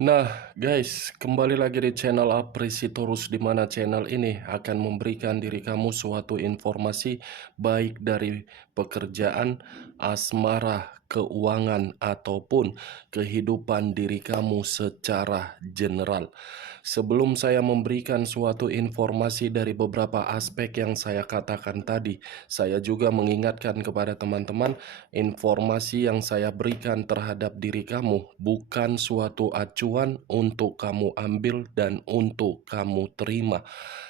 Nah, guys, kembali lagi di channel Apresitorus, di mana channel ini akan memberikan diri kamu suatu informasi baik dari pekerjaan, asmara, keuangan, ataupun kehidupan diri kamu secara general. Sebelum saya memberikan suatu informasi dari beberapa aspek yang saya katakan tadi, saya juga mengingatkan kepada teman-teman, informasi yang saya berikan terhadap diri kamu bukan suatu acuan untuk kamu ambil dan untuk kamu terima.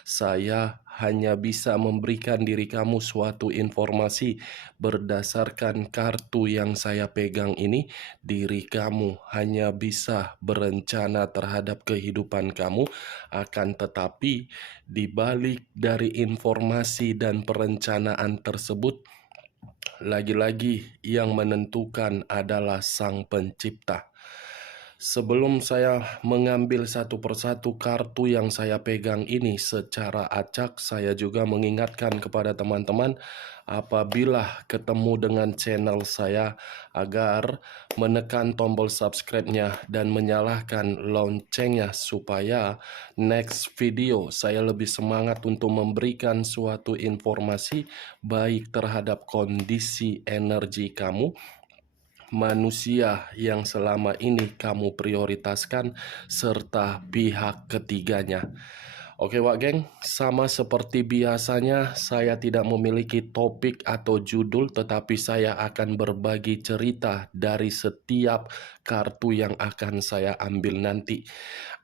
Saya hanya bisa memberikan diri kamu suatu informasi berdasarkan kartu yang saya pegang ini. Diri kamu hanya bisa berencana terhadap kehidupan kamu, akan tetapi di balik dari informasi dan perencanaan tersebut, lagi-lagi yang menentukan adalah Sang Pencipta. Sebelum saya mengambil satu persatu kartu yang saya pegang ini secara acak, saya juga mengingatkan kepada teman-teman apabila ketemu dengan channel saya agar menekan tombol subscribe-nya dan menyalakan loncengnya supaya next video saya lebih semangat untuk memberikan suatu informasi baik terhadap kondisi energi kamu, manusia yang selama ini kamu prioritaskan, serta pihak ketiganya. Oke Wak Geng, sama seperti biasanya saya tidak memiliki topik atau judul, tetapi saya akan berbagi cerita dari setiap kartu yang akan saya ambil nanti.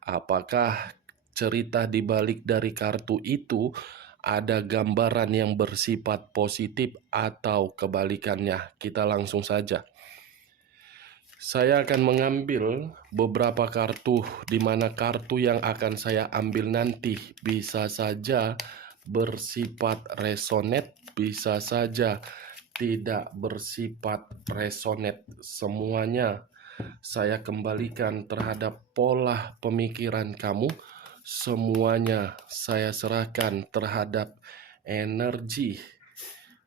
Apakah cerita di balik dari kartu itu ada gambaran yang bersifat positif atau kebalikannya? Kita langsung saja. Saya akan mengambil beberapa kartu, di mana kartu yang akan saya ambil nanti bisa saja bersifat resonate, bisa saja tidak bersifat resonate. Semuanya saya kembalikan terhadap pola pemikiran kamu. Semuanya saya serahkan terhadap energi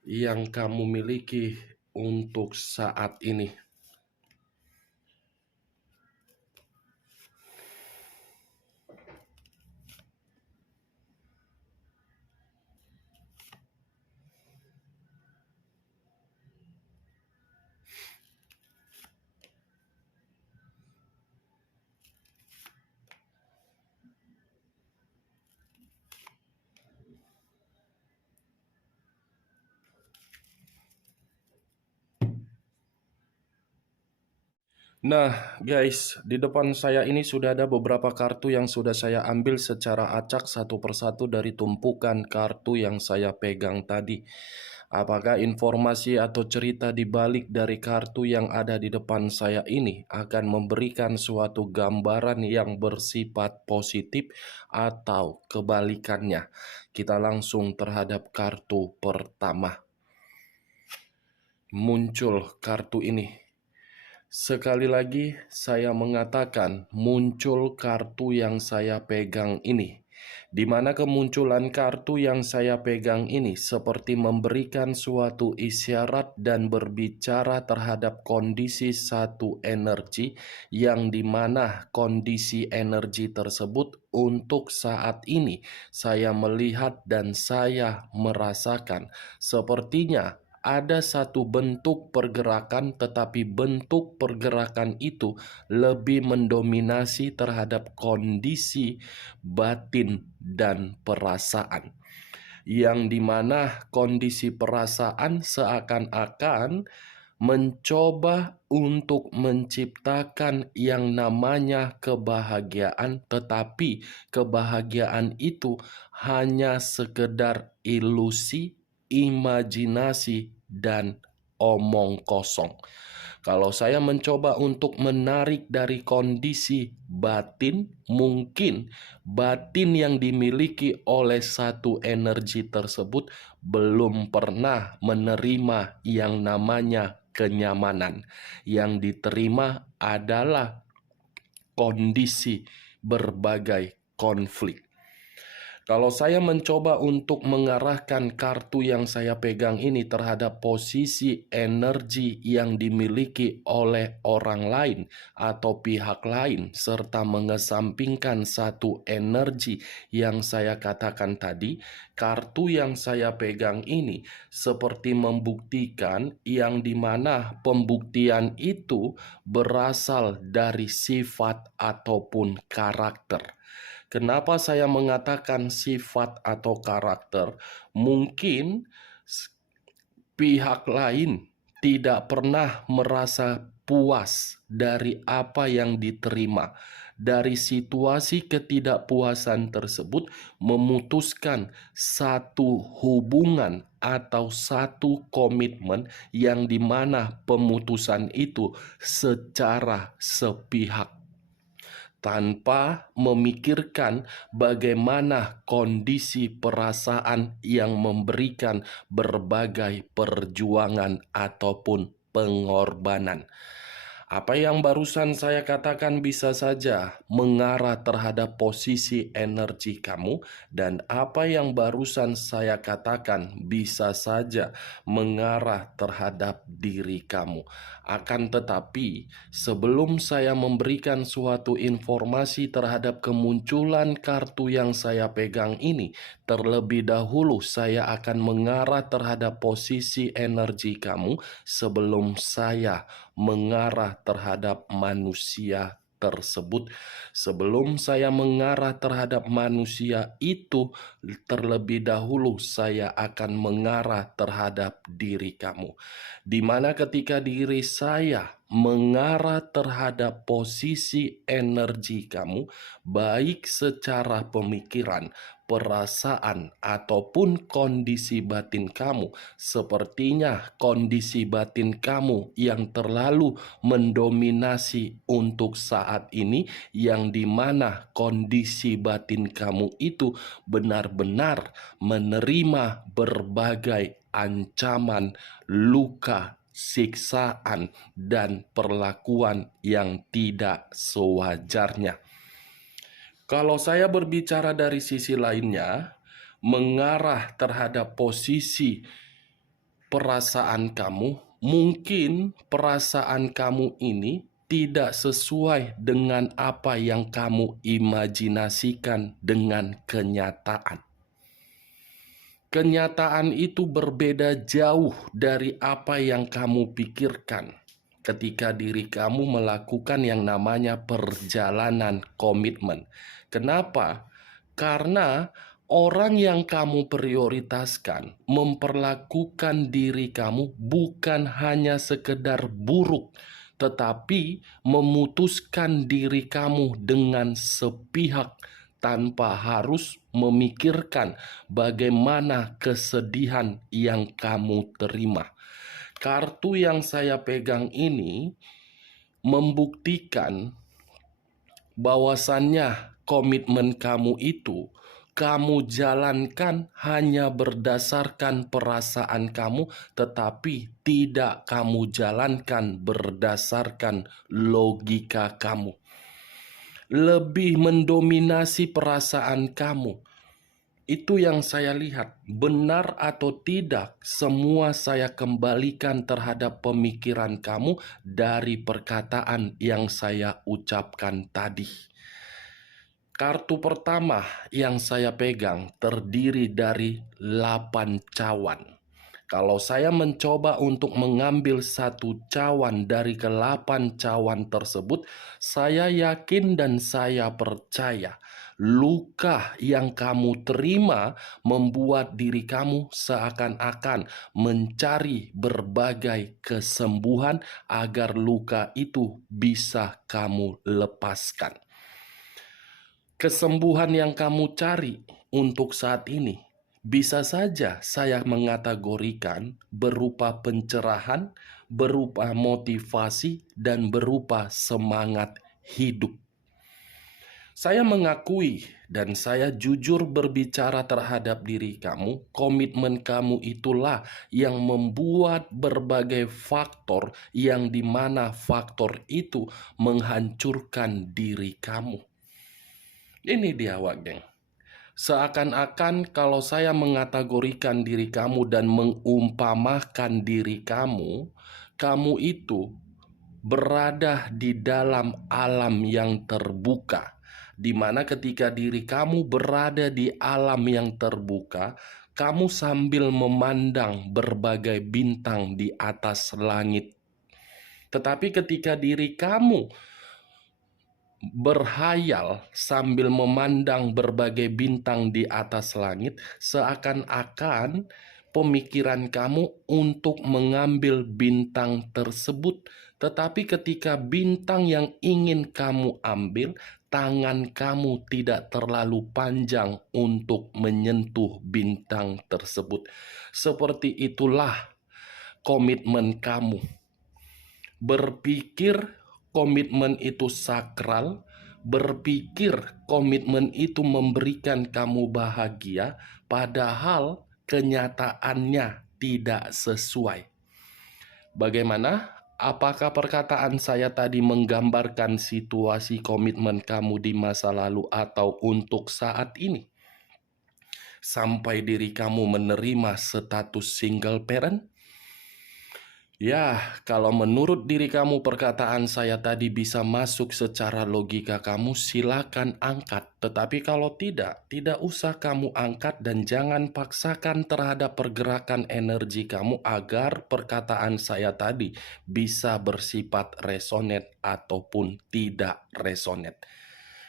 yang kamu miliki untuk saat ini. Nah, guys, di depan saya ini sudah ada beberapa kartu yang sudah saya ambil secara acak satu persatu dari tumpukan kartu yang saya pegang tadi. Apakah informasi atau cerita di balik dari kartu yang ada di depan saya ini akan memberikan suatu gambaran yang bersifat positif atau kebalikannya? Kita langsung terhadap kartu pertama. Muncul kartu ini. Sekali lagi saya mengatakan muncul kartu yang saya pegang ini, di mana kemunculan kartu yang saya pegang ini seperti memberikan suatu isyarat dan berbicara terhadap kondisi satu energi, yang dimana kondisi energi tersebut untuk saat ini saya melihat dan saya merasakan sepertinya ada satu bentuk pergerakan, tetapi bentuk pergerakan itu lebih mendominasi terhadap kondisi batin dan perasaan, yang dimana kondisi perasaan seakan-akan mencoba untuk menciptakan yang namanya kebahagiaan, tetapi kebahagiaan itu hanya sekedar ilusi, imajinasi, dan omong kosong. Kalau saya mencoba untuk menarik dari kondisi batin, mungkin batin yang dimiliki oleh satu energi tersebut belum pernah menerima yang namanya kenyamanan. Yang diterima adalah kondisi berbagai konflik. Kalau saya mencoba untuk mengarahkan kartu yang saya pegang ini terhadap posisi energi yang dimiliki oleh orang lain atau pihak lain, serta mengesampingkan satu energi yang saya katakan tadi, kartu yang saya pegang ini seperti membuktikan yang dimana pembuktian itu berasal dari sifat ataupun karakter. Kenapa saya mengatakan sifat atau karakter? Mungkin pihak lain tidak pernah merasa puas dari apa yang diterima. Dari situasi ketidakpuasan tersebut, memutuskan satu hubungan atau satu komitmen yang dimana pemutusan itu secara sepihak, tanpa memikirkan bagaimana kondisi perasaan yang memberikan berbagai perjuangan ataupun pengorbanan. Apa yang barusan saya katakan bisa saja mengarah terhadap posisi energi kamu, dan apa yang barusan saya katakan bisa saja mengarah terhadap diri kamu. Akan tetapi, sebelum saya memberikan suatu informasi terhadap kemunculan kartu yang saya pegang ini, terlebih dahulu saya akan mengarah terhadap posisi energi kamu sebelum saya mengarah terhadap manusia tersebut. Sebelum saya mengarah terhadap manusia itu, terlebih dahulu saya akan mengarah terhadap diri kamu. Di mana ketika diri saya mengarah terhadap posisi energi kamu, baik secara pemikiran, perasaan, ataupun kondisi batin kamu, sepertinya kondisi batin kamu yang terlalu mendominasi untuk saat ini, yang dimana kondisi batin kamu itu benar-benar menerima berbagai ancaman, luka, siksaan, dan perlakuan yang tidak sewajarnya. Kalau saya berbicara dari sisi lainnya, mengarah terhadap posisi perasaan kamu, mungkin perasaan kamu ini tidak sesuai dengan apa yang kamu imajinasikan dengan kenyataan. Kenyataan itu berbeda jauh dari apa yang kamu pikirkan ketika diri kamu melakukan yang namanya perjalanan komitmen. Kenapa? Karena orang yang kamu prioritaskan memperlakukan diri kamu bukan hanya sekedar buruk, tetapi memutuskan diri kamu dengan sepihak tanpa harus memikirkan bagaimana kesedihan yang kamu terima. Kartu yang saya pegang ini membuktikan bahwasannya komitmen kamu itu kamu jalankan hanya berdasarkan perasaan kamu, tetapi tidak kamu jalankan berdasarkan logika kamu. Lebih mendominasi perasaan kamu. Itu yang saya lihat. Benar atau tidak, semua saya kembalikan terhadap pemikiran kamu dari perkataan yang saya ucapkan tadi. Kartu pertama yang saya pegang terdiri dari 8 cawan. Kalau saya mencoba untuk mengambil satu cawan dari ke-8 cawan tersebut, saya yakin dan saya percaya luka yang kamu terima membuat diri kamu seakan-akan mencari berbagai kesembuhan agar luka itu bisa kamu lepaskan. Kesembuhan yang kamu cari untuk saat ini bisa saja saya mengategorikan berupa pencerahan, berupa motivasi, dan berupa semangat hidup. Saya mengakui dan saya jujur berbicara terhadap diri kamu, komitmen kamu itulah yang membuat berbagai faktor yang dimana faktor itu menghancurkan diri kamu. Ini dia, Wak Geng. Seakan-akan kalau saya mengategorikan diri kamu dan mengumpamakan diri kamu, kamu itu berada di dalam alam yang terbuka, di mana ketika diri kamu berada di alam yang terbuka, kamu sambil memandang berbagai bintang di atas langit. Tetapi ketika diri kamu berhayal sambil memandang berbagai bintang di atas langit, seakan-akan pemikiran kamu untuk mengambil bintang tersebut. Tetapi ketika bintang yang ingin kamu ambil, tangan kamu tidak terlalu panjang untuk menyentuh bintang tersebut. Seperti itulah komitmen kamu. Berpikir komitmen itu sakral, berpikir komitmen itu memberikan kamu bahagia, padahal kenyataannya tidak sesuai. Bagaimana? Apakah perkataan saya tadi menggambarkan situasi komitmen kamu di masa lalu atau untuk saat ini? Sampai diri kamu menerima status single parent? Ya, kalau menurut diri kamu perkataan saya tadi bisa masuk secara logika kamu, silakan angkat. Tetapi kalau tidak usah kamu angkat dan jangan paksakan terhadap pergerakan energi kamu agar perkataan saya tadi bisa bersifat resonate ataupun tidak resonate.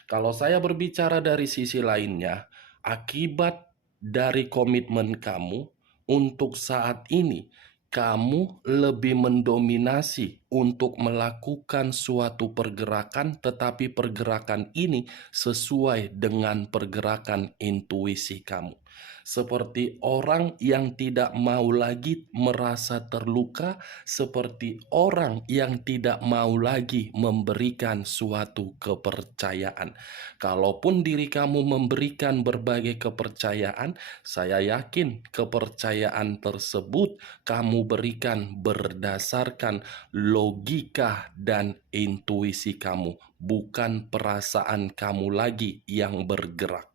Kalau saya berbicara dari sisi lainnya, akibat dari komitmen kamu untuk saat ini, kamu lebih mendominasi untuk melakukan suatu pergerakan, tetapi pergerakan ini sesuai dengan pergerakan intuisi kamu. Seperti orang yang tidak mau lagi merasa terluka, seperti orang yang tidak mau lagi memberikan suatu kepercayaan. Kalaupun diri kamu memberikan berbagai kepercayaan, saya yakin kepercayaan tersebut kamu berikan berdasarkan logika dan intuisi kamu, bukan perasaan kamu lagi yang bergerak.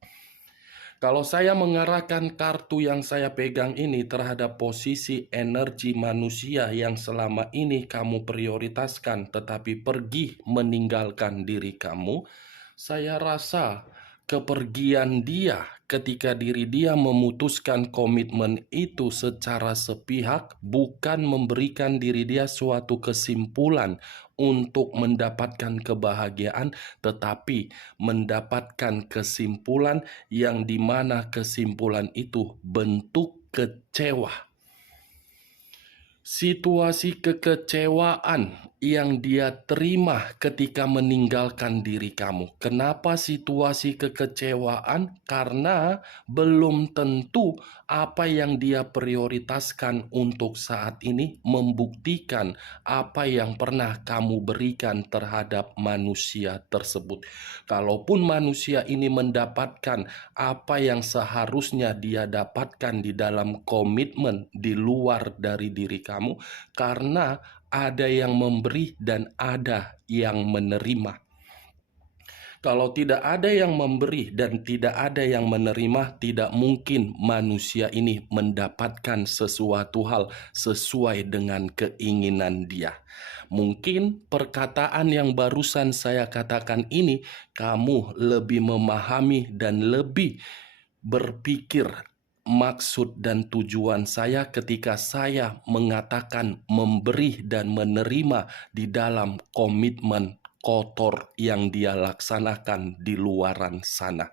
Kalau saya mengarahkan kartu yang saya pegang ini terhadap posisi energi manusia yang selama ini kamu prioritaskan tetapi pergi meninggalkan diri kamu, saya rasa kepergian dia ketika diri dia memutuskan komitmen itu secara sepihak bukan memberikan diri dia suatu kesimpulan untuk mendapatkan kebahagiaan, tetapi mendapatkan kesimpulan yang dimana kesimpulan itu bentuk kecewa. Situasi kekecewaan yang dia terima ketika meninggalkan diri kamu. Kenapa situasi kekecewaan? Karena belum tentu apa yang dia prioritaskan untuk saat ini membuktikan apa yang pernah kamu berikan terhadap manusia tersebut. Kalaupun manusia ini mendapatkan apa yang seharusnya dia dapatkan di dalam komitmen di luar dari diri kamu, karena ada yang memberi dan ada yang menerima. Kalau tidak ada yang memberi dan tidak ada yang menerima, tidak mungkin manusia ini mendapatkan sesuatu hal sesuai dengan keinginan dia. Mungkin perkataan yang barusan saya katakan ini, kamu lebih memahami dan lebih berpikir maksud dan tujuan saya ketika saya mengatakan memberi dan menerima di dalam komitmen kotor yang dia laksanakan di luaran sana.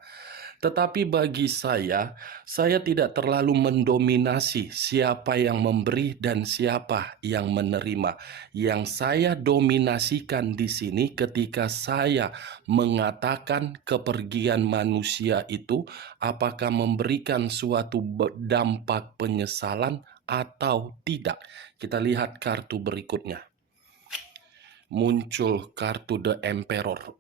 Tetapi bagi saya tidak terlalu mendominasi siapa yang memberi dan siapa yang menerima. Yang saya dominasikan di sini ketika saya mengatakan kepergian manusia itu apakah memberikan suatu dampak penyesalan atau tidak. Kita lihat kartu berikutnya. Muncul kartu The Emperor.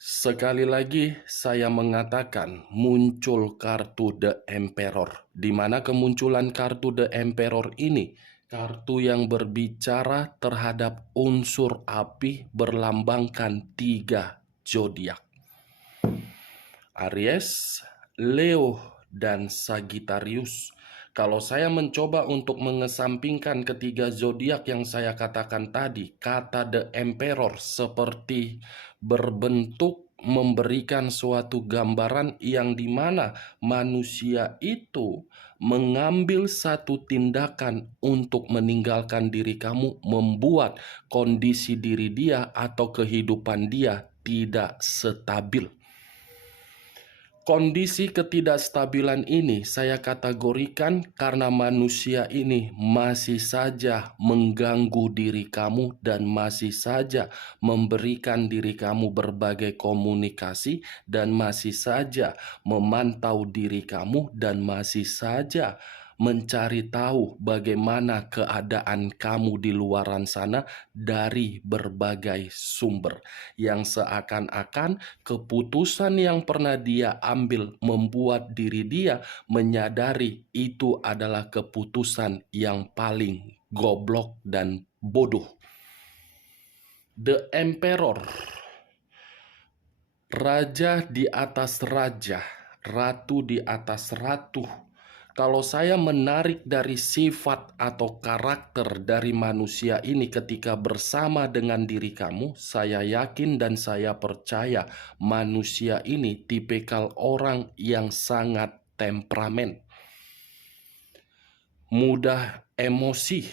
Sekali lagi saya mengatakan muncul kartu The Emperor. Di mana kemunculan kartu The Emperor ini, kartu yang berbicara terhadap unsur api berlambangkan 3 zodiak. Aries, Leo dan Sagittarius. Kalau saya mencoba untuk mengesampingkan ketiga zodiak yang saya katakan tadi, kata The Emperor seperti berbentuk memberikan suatu gambaran yang dimana manusia itu mengambil satu tindakan untuk meninggalkan diri kamu, membuat kondisi diri dia atau kehidupan dia tidak stabil. Kondisi ketidakstabilan ini saya kategorikan karena manusia ini masih saja mengganggu diri kamu dan masih saja memberikan diri kamu berbagai komunikasi dan masih saja memantau diri kamu dan masih saja mencari tahu bagaimana keadaan kamu di luaran sana dari berbagai sumber yang seakan-akan keputusan yang pernah dia ambil membuat diri dia menyadari itu adalah keputusan yang paling goblok dan bodoh. The Emperor, raja di atas raja, ratu di atas ratu. Kalau saya menarik dari sifat atau karakter dari manusia ini ketika bersama dengan diri kamu, saya yakin dan saya percaya manusia ini tipikal orang yang sangat temperamen, mudah emosi,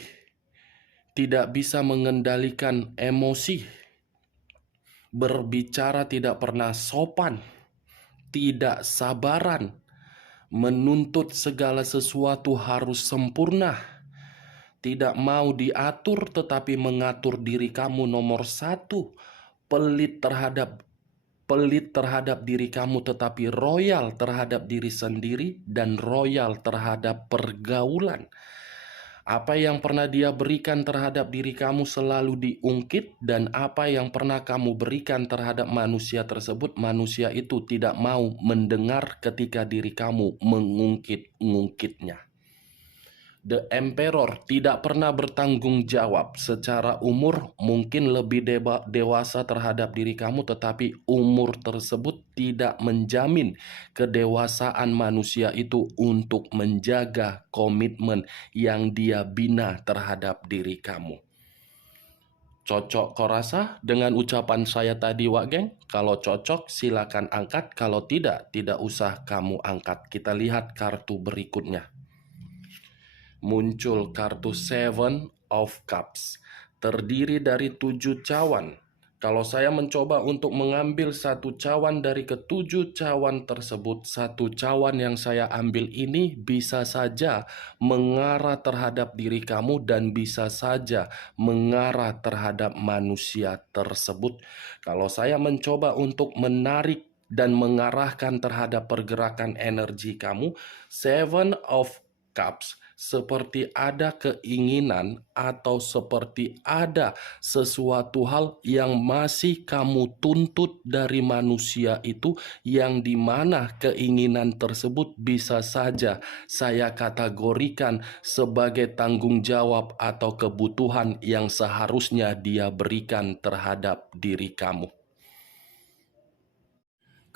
tidak bisa mengendalikan emosi, berbicara tidak pernah sopan, tidak sabaran, menuntut segala sesuatu harus sempurna, tidak mau diatur tetapi mengatur diri kamu nomor satu, pelit terhadap diri kamu tetapi royal terhadap diri sendiri dan royal terhadap pergaulan. Apa yang pernah dia berikan terhadap diri kamu selalu diungkit, dan apa yang pernah kamu berikan terhadap manusia tersebut, manusia itu tidak mau mendengar ketika diri kamu mengungkit-ungkitnya. The Emperor tidak pernah bertanggung jawab secara umur, mungkin lebih dewasa terhadap diri kamu, tetapi umur tersebut tidak menjamin kedewasaan manusia itu untuk menjaga komitmen yang dia bina terhadap diri kamu. Cocok kau rasa dengan ucapan saya tadi, Wak Geng? Kalau cocok silakan angkat, kalau tidak, tidak usah kamu angkat. Kita lihat kartu berikutnya. Muncul kartu Seven of Cups, terdiri dari 7 cawan. Kalau saya mencoba untuk mengambil satu cawan dari ketujuh cawan tersebut, satu cawan yang saya ambil ini bisa saja mengarah terhadap diri kamu dan bisa saja mengarah terhadap manusia tersebut. Kalau saya mencoba untuk menarik dan mengarahkan terhadap pergerakan energi kamu, Seven of Cups seperti ada keinginan atau seperti ada sesuatu hal yang masih kamu tuntut dari manusia itu, yang dimana keinginan tersebut bisa saja saya kategorikan sebagai tanggung jawab atau kebutuhan yang seharusnya dia berikan terhadap diri kamu.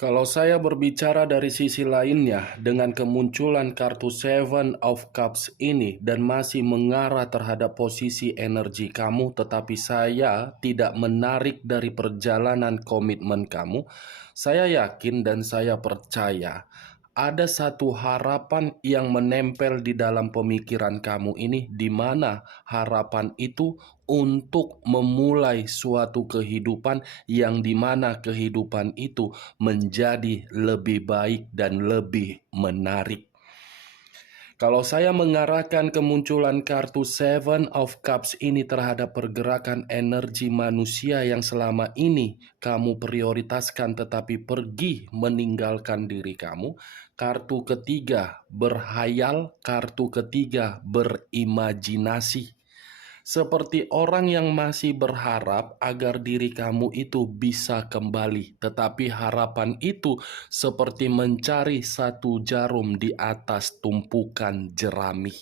Kalau saya berbicara dari sisi lainnya, dengan kemunculan kartu Seven of Cups ini dan masih mengarah terhadap posisi energi kamu, tetapi saya tidak menarik dari perjalanan komitmen kamu, saya yakin dan saya percaya ada satu harapan yang menempel di dalam pemikiran kamu ini, di mana harapan itu untuk memulai suatu kehidupan yang dimana kehidupan itu menjadi lebih baik dan lebih menarik. Kalau saya mengarahkan kemunculan kartu Seven of Cups ini terhadap pergerakan energi manusia yang selama ini kamu prioritaskan tetapi pergi meninggalkan diri kamu, kartu ketiga berhayal, kartu ketiga berimajinasi. Seperti orang yang masih berharap agar diri kamu itu bisa kembali, tetapi harapan itu seperti mencari satu jarum di atas tumpukan jerami.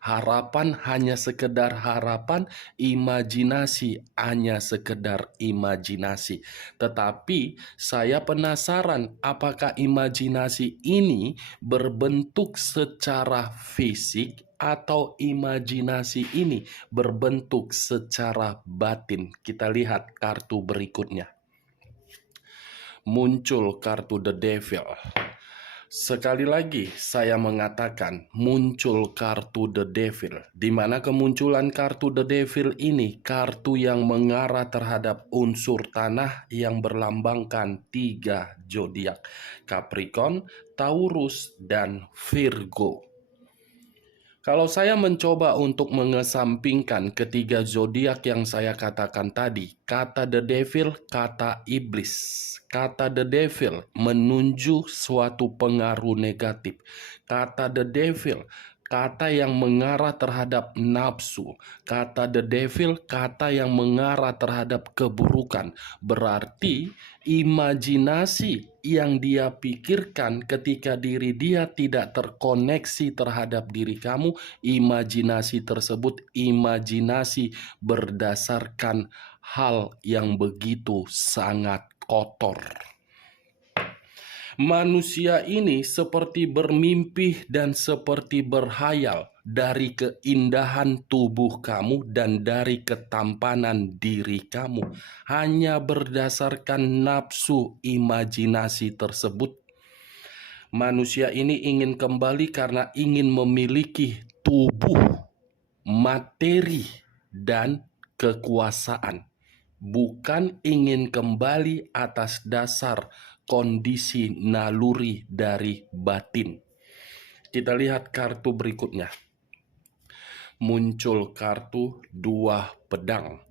Harapan hanya sekedar harapan, imajinasi hanya sekedar imajinasi. Tetapi saya penasaran apakah imajinasi ini berbentuk secara fisik atau imajinasi ini berbentuk secara batin. Kita lihat kartu berikutnya. Muncul kartu The Devil. Sekali lagi saya mengatakan muncul kartu The Devil, di mana kemunculan kartu The Devil ini kartu yang mengarah terhadap unsur tanah yang berlambangkan 3 zodiak, Capricorn, Taurus, dan Virgo. Kalau saya mencoba untuk mengesampingkan ketiga zodiak yang saya katakan tadi, kata The Devil, kata iblis. Kata The Devil menunjuk suatu pengaruh negatif. Kata The Devil, kata yang mengarah terhadap nafsu. Kata The Devil, kata yang mengarah terhadap keburukan. Berarti imajinasi yang dia pikirkan ketika diri dia tidak terkoneksi terhadap diri kamu, imajinasi tersebut imajinasi berdasarkan hal yang begitu sangat kotor. Manusia ini seperti bermimpi dan seperti berhayal dari keindahan tubuh kamu dan dari ketampanan diri kamu. Hanya berdasarkan nafsu imajinasi tersebut, manusia ini ingin kembali karena ingin memiliki tubuh, materi, dan kekuasaan. Bukan ingin kembali atas dasar kondisi naluri dari batin. Kita lihat kartu berikutnya. Muncul kartu 2 pedang.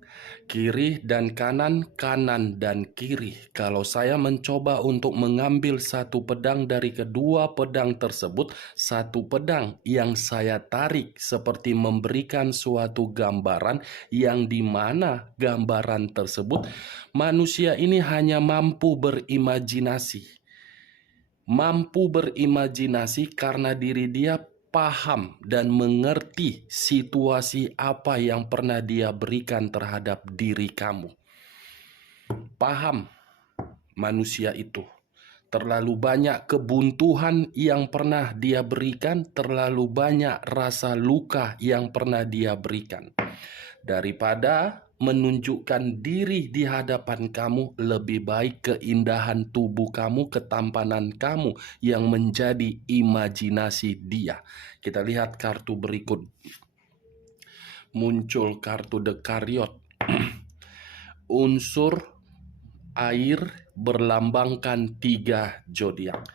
Kiri dan kanan, kanan dan kiri. Kalau saya mencoba untuk mengambil satu pedang dari kedua pedang tersebut, satu pedang yang saya tarik seperti memberikan suatu gambaran yang dimana gambaran tersebut manusia ini hanya mampu berimajinasi. Mampu berimajinasi karena diri dia paham dan mengerti situasi apa yang pernah dia berikan terhadap diri kamu. Paham manusia itu. Terlalu banyak kebuntuan yang pernah dia berikan, terlalu banyak rasa luka yang pernah dia berikan. Daripada menunjukkan diri di hadapan kamu, lebih baik keindahan tubuh kamu, ketampanan kamu yang menjadi imajinasi dia. Kita lihat kartu berikut. Muncul kartu The Chariot. Unsur air berlambangkan 3 zodiak,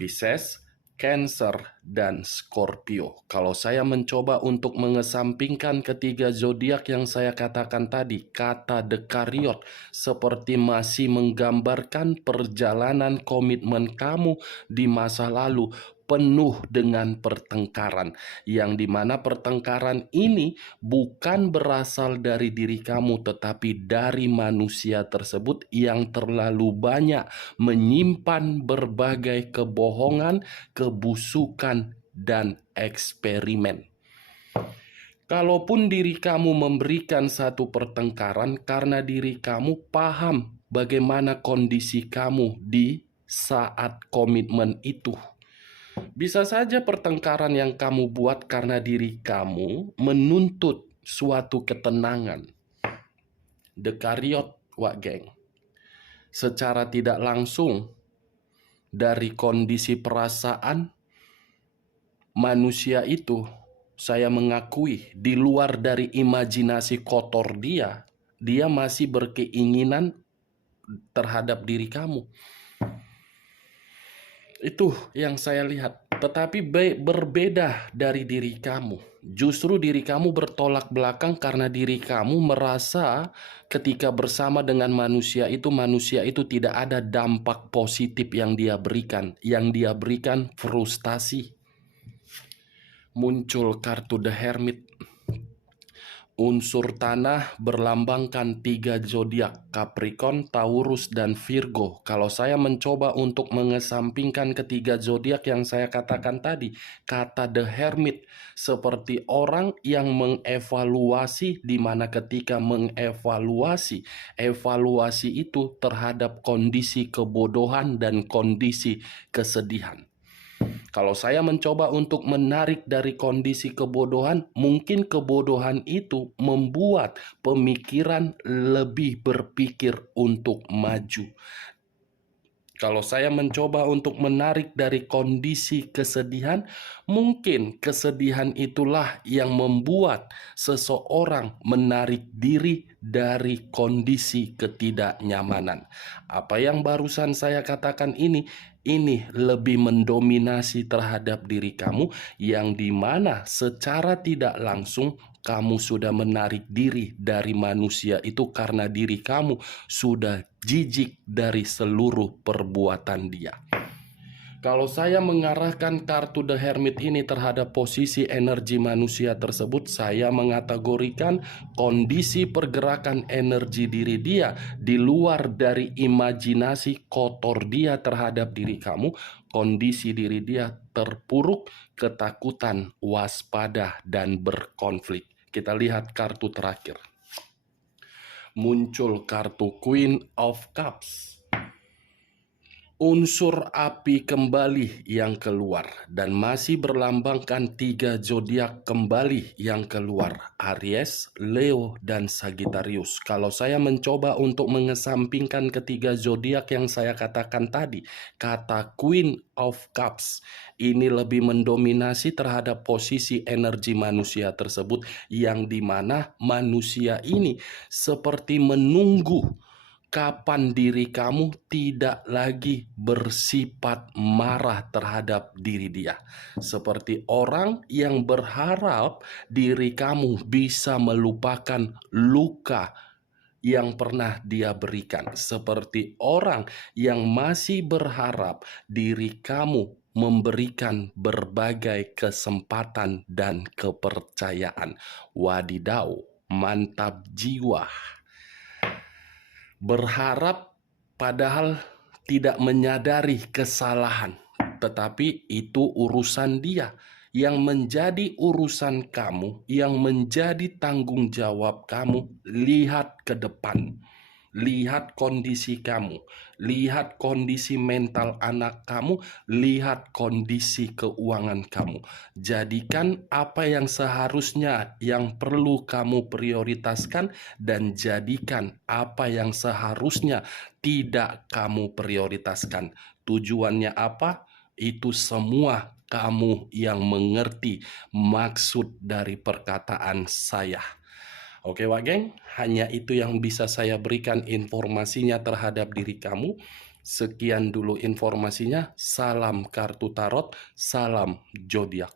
Pisces, Cancer, dan Scorpio. Kalau saya mencoba untuk mengesampingkan ketiga zodiak yang saya katakan tadi, kata The Chariot seperti masih menggambarkan perjalanan komitmen kamu di masa lalu penuh dengan pertengkaran, yang dimana pertengkaran ini bukan berasal dari diri kamu tetapi dari manusia tersebut yang terlalu banyak menyimpan berbagai kebohongan, kebusukan, dan eksperimen. Kalaupun diri kamu memberikan satu pertengkaran karena diri kamu paham bagaimana kondisi kamu di saat komitmen itu. Bisa saja pertengkaran yang kamu buat karena diri kamu menuntut suatu ketenangan. The Chariot, Wak Geng. Secara tidak langsung dari kondisi perasaan manusia itu, saya mengakui di luar dari imajinasi kotor dia masih berkeinginan terhadap diri kamu. Itu yang saya lihat. Tetapi berbeda dari diri kamu. Justru diri kamu bertolak belakang karena diri kamu merasa ketika bersama dengan manusia itu tidak ada dampak positif yang dia berikan. Yang dia berikan frustasi. Muncul kartu The Hermit. Unsur tanah berlambangkan 3 zodiak, Capricorn, Taurus, dan Virgo. Kalau saya mencoba untuk mengesampingkan ketiga zodiak yang saya katakan tadi, kata The Hermit seperti orang yang mengevaluasi, di mana ketika mengevaluasi, evaluasi itu terhadap kondisi kebodohan dan kondisi kesedihan. Kalau saya mencoba untuk menarik dari kondisi kebodohan, mungkin kebodohan itu membuat pemikiran lebih berpikir untuk maju. Kalau saya mencoba untuk menarik dari kondisi kesedihan, mungkin kesedihan itulah yang membuat seseorang menarik diri dari kondisi ketidaknyamanan. Apa yang barusan saya katakan ini lebih mendominasi terhadap diri kamu, yang dimana secara tidak langsung kamu sudah menarik diri dari manusia itu karena diri kamu sudah jijik dari seluruh perbuatan dia. Kalau saya mengarahkan kartu The Hermit ini terhadap posisi energi manusia tersebut, saya mengategorikan kondisi pergerakan energi diri dia di luar dari imajinasi kotor dia terhadap diri kamu. Kondisi diri dia terpuruk, ketakutan, waspada, dan berkonflik. Kita lihat kartu terakhir. Muncul kartu Queen of Cups. Unsur api kembali yang keluar dan masih berlambangkan 3 zodiak kembali yang keluar, Aries, Leo, dan Sagittarius. Kalau saya mencoba untuk mengesampingkan ketiga zodiak yang saya katakan tadi, kata Queen of Cups ini lebih mendominasi terhadap posisi energi manusia tersebut, yang dimana manusia ini seperti menunggu kapan diri kamu tidak lagi bersifat marah terhadap diri dia. Seperti orang yang berharap diri kamu bisa melupakan luka yang pernah dia berikan. Seperti orang yang masih berharap diri kamu memberikan berbagai kesempatan dan kepercayaan. Wadidaw, mantap jiwa. Berharap padahal tidak menyadari kesalahan, tetapi itu urusan dia. Yang menjadi urusan kamu, yang menjadi tanggung jawab kamu, lihat ke depan. Lihat kondisi kamu, lihat kondisi mental anak kamu, lihat kondisi keuangan kamu. Jadikan apa yang seharusnya yang perlu kamu prioritaskan, dan jadikan apa yang seharusnya tidak kamu prioritaskan. Tujuannya apa? Itu semua kamu yang mengerti maksud dari perkataan saya. Oke Wak Geng, hanya itu yang bisa saya berikan informasinya terhadap diri kamu. Sekian dulu informasinya. Salam kartu tarot, salam zodiak.